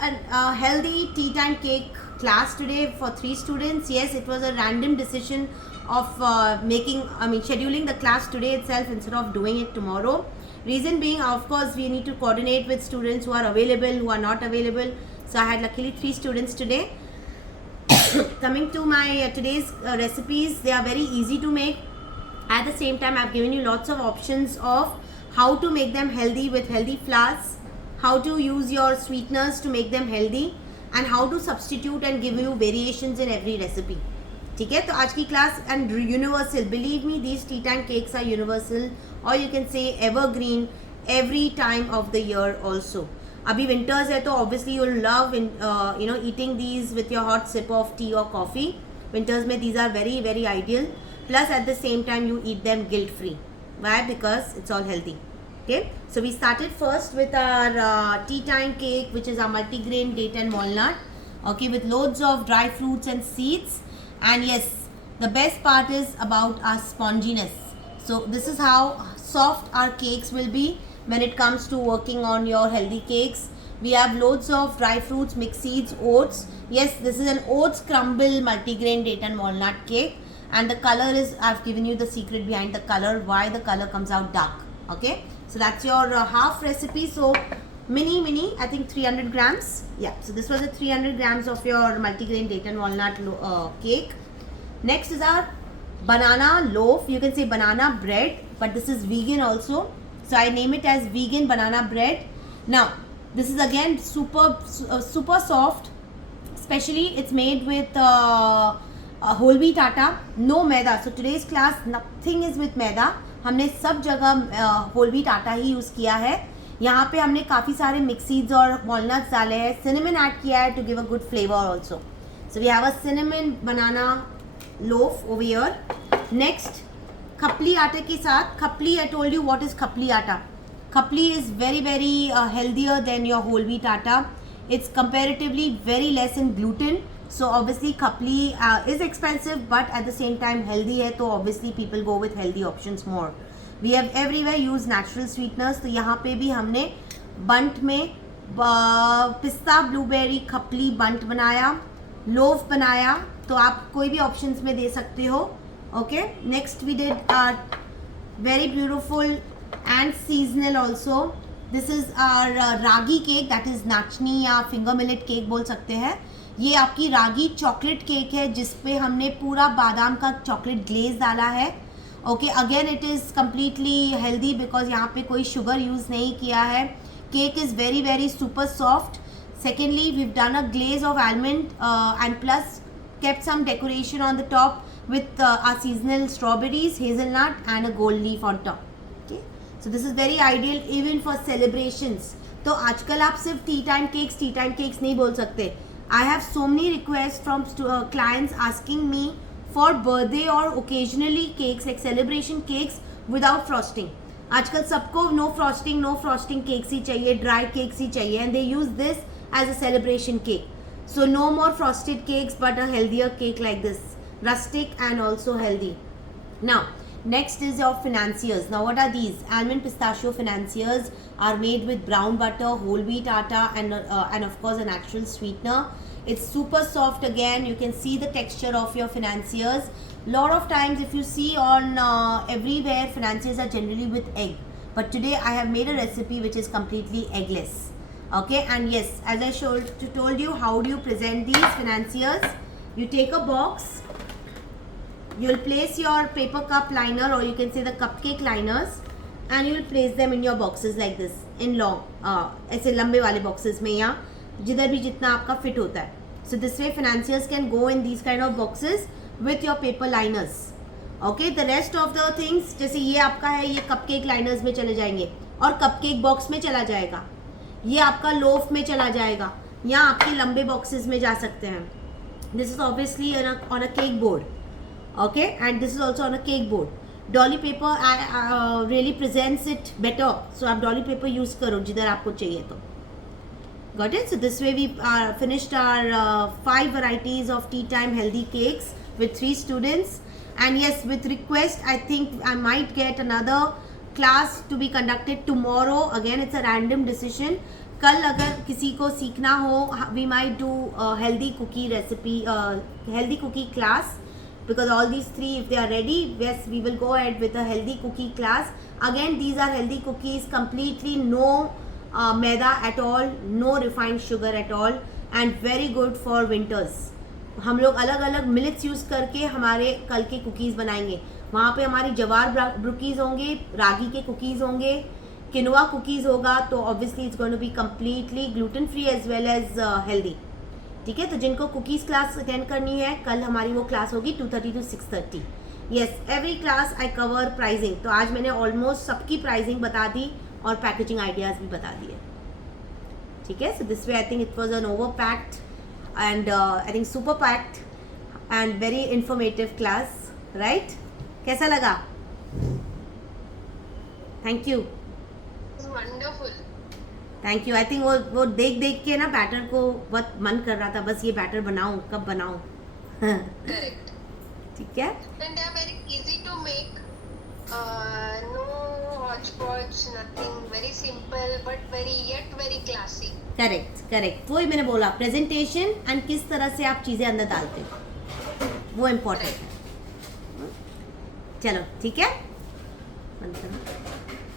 a healthy tea time cake class today for 3 students. Yes, it was a random decision of scheduling the class today itself instead of doing it tomorrow. Reason being, of course, we need to coordinate with students who are available, who are not available. So I had luckily 3 students today. Coming to my today's recipes, they are very easy to make. At the same time, I've given you lots of options of how to make them healthy with healthy flours, how to use your sweeteners to make them healthy, and how to substitute and give you variations in every recipe. ठीक है, तो आज की class and universal, believe me these tea time cakes are universal, और you can say evergreen every time of the year also. अभी winters है तो obviously you love eating these with your hot sip of tea और coffee. Winters में these are very very ideal. Plus at the same time you eat them guilt free. Why? Because it's all healthy. Okay, so we started first with our tea time cake, which is our multigrain date and walnut, okay, with loads of dry fruits and seeds. And yes, the best part is about our sponginess. So this is how soft our cakes will be when it comes to working on your healthy cakes. We have loads of dry fruits, mixed seeds, oats. Yes, this is an oats crumble multigrain date and walnut cake. And the color is, I've given you the secret behind the color, why the color comes out dark. Okay, so that's your half recipe. So mini I think 300 grams. Yeah, so this was the 300 grams of your multigrain date and walnut cake. Next is our banana loaf. You can say banana bread, but this is vegan also, so I name it as vegan banana bread. Now this is again super soft, especially it's made with whole wheat आटा, no maida. So today's class nothing is with मैदा. हमने सब जगह whole wheat आटा ही use किया है. यहाँ पे हमने काफ़ी सारे मिक्स सीड्स और वॉलनट्स डाले हैं. सिनेमन ऐड किया है to give a good flavor also. So we have a cinnamon banana loaf over here. Next, खपली आटे के साथ, खपली, I told you what is खपली आटा. खपली is very very healthier than your whole wheat आटा. It's comparatively very less in gluten. So obviously khapli is expensive, but at the same time healthy है, तो obviously people go with healthy options more. We have everywhere used natural sweeteners. तो यहाँ पे भी हमने बंट में पिस्ता ब्लूबेरी खपली बंट बनाया, लोफ बनाया, तो आप कोई भी ऑप्शंस में दे सकते हो. Okay, next we did very beautiful and seasonal also. This is our ragi cake, that is nachni या फिंगर मिलेट केक बोल सकते हैं. ये आपकी रागी चॉकलेट केक है जिसपे हमने पूरा बादाम का चॉकलेट ग्लेज डाला है. Okay, again it is completely healthy because यहाँ पे कोई शुगर यूज़ नहीं किया है. Cake is very very super soft. Secondly we done a glaze of almond and plus kept some decoration on the top with our seasonal strawberries, hazelnut and a gold leaf on top. Okay, so this is very ideal even for celebrations. तो आजकल आप सिर्फ T time cakes नहीं बोल सकते. I have so many requests from clients asking me for birthday or occasionally cakes like celebration cakes without frosting. आजकल सबको no frosting cakes ही चाहिए, dry cakes ही चाहिए, and they use this as a celebration cake. So no more frosted cakes but a healthier cake like this, rustic and also healthy. Now next is your financiers. Now what are these? Almond pistachio financiers are made with brown butter, whole wheat atta and of course a natural sweetener. It's super soft again. You can see the texture of your financiers. Lot of times if you see on everywhere, financiers are generally with egg, but today I have made a recipe which is completely eggless. Okay, and yes, as I told you, how do you present these financiers? You take a box, you'll place your paper cup liner or you can say the cupcake liners, and you'll place them in your boxes like this in long, ऐसे लंबे वाले boxes में या जिधर भी जितना आपका fit होता है. So this way financiers can go in these kind of boxes with your paper liners. Okay, the rest of the things, जैसे ये आपका है, ये cupcake liners में चले जाएंगे और cupcake box में चला जाएगा. ये आपका loaf में चला जाएगा या आपके लंबे boxes में जा सकते हैं. This is obviously on a cake board. Okay, and this is also on a cake board. Dolly paper really presents it better, so आप dolly paper use करो जिधर आपको चाहिए तो. Got it? So this way we finished our 5 varieties of tea time healthy cakes with 3 students. And yes, with request, I think I might get another class to be conducted tomorrow. Again, it's a random decision. कल अगर किसी को सीखना हो, we might do healthy cookie recipe, healthy cookie class, because all these three, if they are ready, yes, we will go ahead with a healthy cookie class. Again, these are healthy cookies, completely no maida at all, no refined sugar at all, and very good for winters. हम लोग अलग अलग millets use करके हमारे कल के cookies बनाएंगे. वहाँ पे हमारी जवार ब्रुकीज़ होंगे, रागी के कुकीज़ होंगे, किनोआ कुकीज़ होगा, तो obviously it's going to be completely gluten free as well as healthy. ठीक है, तो जिनको कुकीज़ क्लास अटेंड करनी है, कल हमारी वो क्लास होगी 2:30 to 6:30. Yes, every class I cover pricing. तो आज मैंने ऑलमोस्ट सबकी प्राइसिंग बता दी और पैकेजिंग आइडियाज़ भी बता दिए. ठीक है, so this way I think it was an over packed and I think super packed and very informative class, right? कैसा लगा? Thank you. Wonderful. Thank you. I think वो देख देख के ना बैटर को बहुत मन कर रहा था, बस ये बैटर बनाऊं, कब बनाऊं. करेक्ट. ठीक है. And they are very easy to make. No hodgepodge, nothing, very simple but very classy. Correct. वही मैंने बोला, प्रेजेंटेशन एंड किस तरह से आप चीज़ें अंदर डालते हो, वो इम्पोर्टेंट है. चलो ठीक है, बंद करो.